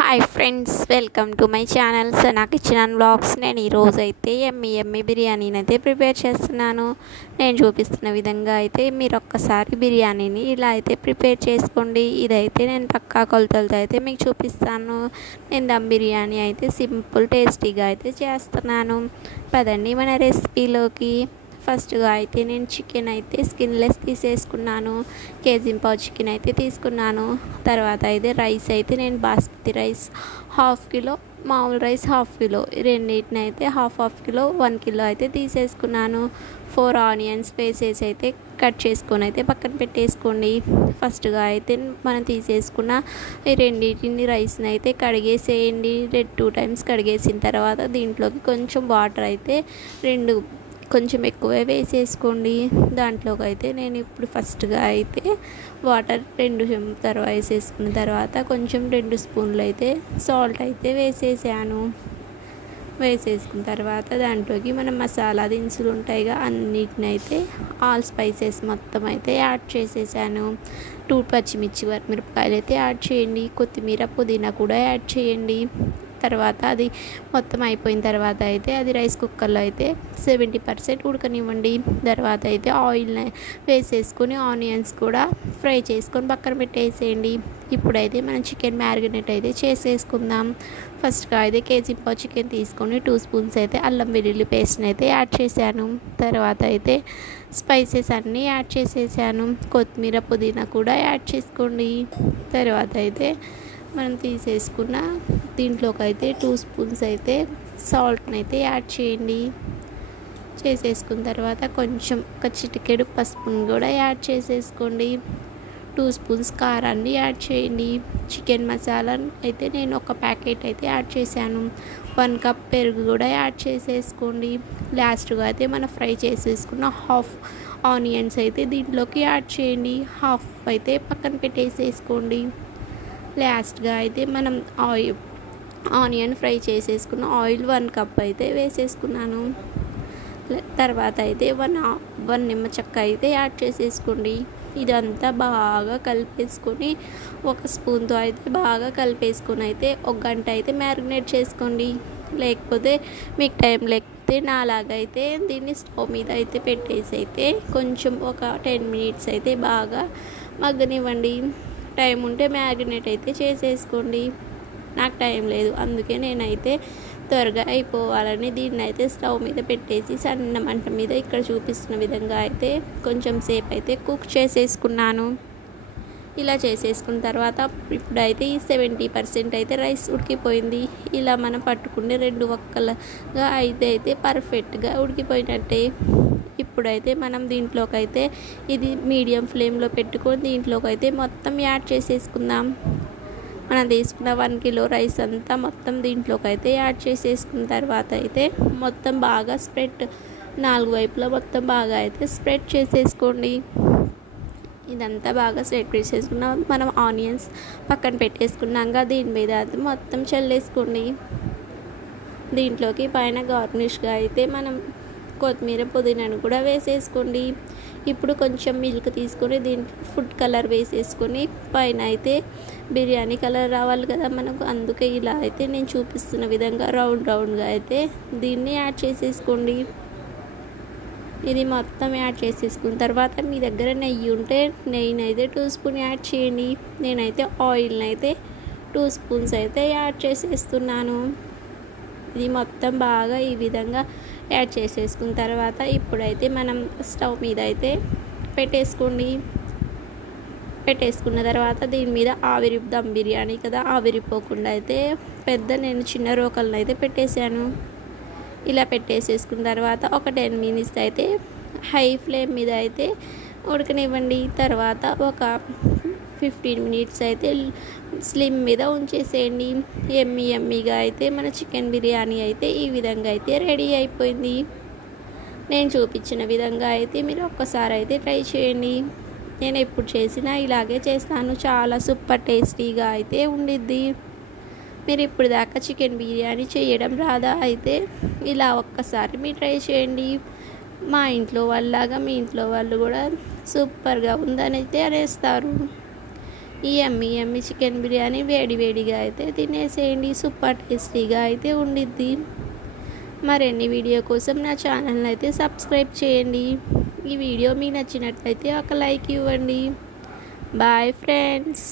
Hi friends, welcome to my channel Sana kitchen and vlogs. నేను ఈరోజైతే ఎమ్మి బిర్యానీని అయితే ప్రిపేర్ చేస్తున్నాను. నేను చూపిస్తున్న విధంగా అయితే మీరు ఒక్కసారి బిర్యానీని ఇలా అయితే ప్రిపేర్ చేసుకోండి. ఇదైతే నేను పక్కా కొలతలతో అయితే మీకు చూపిస్తాను. నేను దమ్ బిర్యానీ అయితే సింపుల్ టేస్టీగా అయితే చేస్తున్నాను. పదండి మన రెసిపీలోకి. ఫస్ట్గా అయితే నేను చికెన్ అయితే స్కిన్లెస్ తీసేసుకున్నాను. కేజీ చికెన్ అయితే తీసుకున్నాను. తర్వాత అయితే రైస్ అయితే నేను బాస్మతి రైస్ హాఫ్ కిలో, మామూలు రైస్ హాఫ్ కిలో, రెండింటిని అయితే హాఫ్ కిలో 1 కిలో అయితే తీసేసుకున్నాను. 4 ఆనియన్స్ వేసేసి అయితే కట్ చేసుకొని అయితే పక్కన పెట్టేసుకోండి. ఫస్ట్గా అయితే మనం తీసేసుకున్న ఈ రెండింటిని రైస్ని అయితే కడిగేసేయండి. 2 టైమ్స్ కడిగేసిన తర్వాత దీంట్లోకి కొంచెం వాటర్ అయితే కొంచెం ఎక్కువే వేసేసుకోండి. దాంట్లోకి అయితే నేను ఇప్పుడు ఫస్ట్గా అయితే వాటర్ 2 తర్వాత వేసేసుకున్న తర్వాత కొంచెం 2 స్పూన్లు అయితే సాల్ట్ అయితే వేసేసుకున్న తర్వాత దాంట్లోకి మనం మసాలా దినుసులు ఉంటాయిగా అన్నిటిని అయితే ఆల్ స్పైసెస్ మొత్తం అయితే యాడ్ చేసేసాను. 2 పచ్చిమిర్చి మిరపకాయలు అయితే యాడ్ చేయండి. కొత్తిమీర పుదీనా కూడా యాడ్ చేయండి. తర్వాత అది మొత్తం అయిపోయిన తర్వాత అయితే అది రైస్ కుక్కర్లో అయితే 70% ఉడకనివ్వండి. తర్వాత అయితే ఆయిల్ వేసేసుకొని ఆనియన్స్ కూడా ఫ్రై చేసుకొని పక్కన పెట్టేసేయండి. ఇప్పుడైతే మనం చికెన్ మ్యారినేట్ అయితే చేసేసుకుందాం. ఫస్ట్గా అయితే కేజీ చికెన్ తీసుకొని 2 స్పూన్స్ అయితే అల్లం వెల్లుల్లి పేస్ట్ని అయితే యాడ్ చేశాను. తర్వాత అయితే స్పైసెస్ అన్నీ యాడ్ చేసేసాను. కొత్తిమీర పుదీనా కూడా యాడ్ చేసుకోండి. తర్వాత అయితే మనం తీసేసుకున్న దీంట్లోకి అయితే 2 స్పూన్స్ అయితే సాల్ట్ని అయితే యాడ్ చేయండి. చేసేసుకున్న తర్వాత కొంచెం ఒక చిటికెడు పసుపుని కూడా యాడ్ చేసేసుకోండి. 2 స్పూన్స్ కారాన్ని యాడ్ చేయండి. చికెన్ మసాలా అయితే నేను ఒక ప్యాకెట్ అయితే యాడ్ చేశాను. 1 కప్ పెరుగు కూడా యాడ్ చేసేసుకోండి. లాస్ట్గా అయితే మనం ఫ్రై చేసేసుకున్న హాఫ్ ఆనియన్స్ అయితే దీంట్లోకి యాడ్ చేయండి. హాఫ్ అయితే పక్కన పెట్టేసేసుకోండి. లాస్ట్గా అయితే మనం ఆనియన్ ఫ్రై చేసేసుకున్న ఆయిల్ 1 కప్ అయితే వేసేసుకున్నాను. తర్వాత అయితే 1 నిమ్మ చెక్క అయితే యాడ్ చేసేసుకోండి. ఇదంతా బాగా కలిపేసుకొని 1 స్పూన్తో అయితే బాగా కలిపేసుకొని అయితే 1 గంట అయితే మ్యారినేట్ చేసుకోండి. లేకపోతే మీకు టైం లేకపోతే నాలాగైతే దీన్ని స్టవ్ మీద అయితే పెట్టేసి అయితే కొంచెం ఒక 10 మినిట్స్ అయితే బాగా మగ్గనివ్వండి. టైం ఉంటే మ్యారినేట్ అయితే చేసేసుకోండి. నాకు టైం లేదు, అందుకే నేనైతే త్వరగా అయిపోవాలని దీన్ని అయితే స్టవ్ మీద పెట్టేసి సన్న మంట మీద ఇక్కడ చూపిస్తున్న విధంగా అయితే కొంచెం సేపు అయితే కుక్ చేసేసుకున్నాను. ఇలా చేసేసుకున్న తర్వాత ఇప్పుడైతే ఈ 70% అయితే రైస్ ఉడికిపోయింది. ఇలా మనం పట్టుకునే 2 వక్కలుగా అయితే పర్ఫెక్ట్గా ఉడికిపోయినట్టే. ఇప్పుడైతే మనం దీంట్లోకి అయితే ఇది మీడియం ఫ్లేమ్లో పెట్టుకొని దీంట్లోకి అయితే మొత్తం యాడ్ చేసేసుకుందాం. మనం తీసుకున్న 1 కిలో రైస్ అంతా మొత్తం దీంట్లోకి అయితే యాడ్ చేసేసుకున్న తర్వాత అయితే మొత్తం బాగా స్ప్రెడ్ 4 వైపులా మొత్తం బాగా అయితే స్ప్రెడ్ చేసేసుకోండి. ఇదంతా బాగా స్ప్రెడ్ చేసేసుకున్నాం. మనం ఆనియన్స్ పక్కన పెట్టేసుకున్నాక దీని మీద అది మొత్తం చల్లేసుకోండి. దీంట్లోకి పైన గార్నిష్గా అయితే మనం కొత్తిమీర పుదీనాను కూడా వేసేసుకోండి. ఇప్పుడు కొంచెం మిల్క్ తీసుకొని దీంట్లో ఫుడ్ కలర్ వేసేసుకొని పైన అయితే బిర్యానీ కలర్ రావాలి కదా మనకు, అందుకే ఇలా అయితే నేను చూపిస్తున్న విధంగా రౌండ్గా అయితే దీన్ని యాడ్ చేసేసుకోండి. ఇది మొత్తం యాడ్ చేసేసుకున్న తర్వాత మీ దగ్గర నెయ్యి ఉంటే నెయ్యిని అయితే 2 స్పూన్ యాడ్ చేయండి. నేనైతే ఆయిల్ని అయితే 2 స్పూన్స్ అయితే యాడ్ చేసేస్తున్నాను. ఇది మొత్తం బాగా ఈ విధంగా యాడ్ చేసేసుకున్న తర్వాత ఇప్పుడైతే మనం స్టవ్ మీద అయితే పెట్టేసుకున్న తర్వాత దీని మీద దమ్ బిర్యానీ కదా, ఆవిరిపోకుండా అయితే నేను చిన్న రోకలను అయితే పెట్టేశాను. ఇలా పెట్టేసేసుకున్న తర్వాత ఒక 10 మినిట్స్ అయితే హై ఫ్లేమ్ మీద అయితే ఉడకనివ్వండి. తర్వాత ఒక 15 మినిట్స్ అయితే స్లిమ్ మీద ఉంచేసేయండి. ఎమ్మీగా అయితే మన చికెన్ బిర్యానీ అయితే ఈ విధంగా అయితే రెడీ అయిపోయింది. నేను చూపించిన విధంగా అయితే మీరు ఒక్కసారి అయితే ట్రై చేయండి. నేను ఎప్పుడు చేసినా ఇలాగే చేస్తాను. చాలా సూపర్ టేస్టీగా అయితే ఉండిద్ది. మీరు ఇప్పుడు దాకా చికెన్ బిర్యానీ చేయడం రాదా? అయితే ఇలా ఒక్కసారి మీరు ట్రై చేయండి. మా ఇంట్లో వాళ్ళలాగా మీ ఇంట్లో వాళ్ళు కూడా సూపర్గా ఉందని అయితే అనేస్తారు. ఈ యమ్మీ యమ్మీ చికెన్ బిర్యానీ వేడి వేడిగా అయితే తినేసేయండి. సూపర్ టేస్టీగా అయితే ఉండిద్ది. మరిన్ని వీడియో కోసం నా ఛానల్ని అయితే సబ్స్క్రైబ్ చేయండి. ఈ వీడియో మీకు నచ్చినట్లయితే ఒక లైక్ ఇవ్వండి. Bye friends.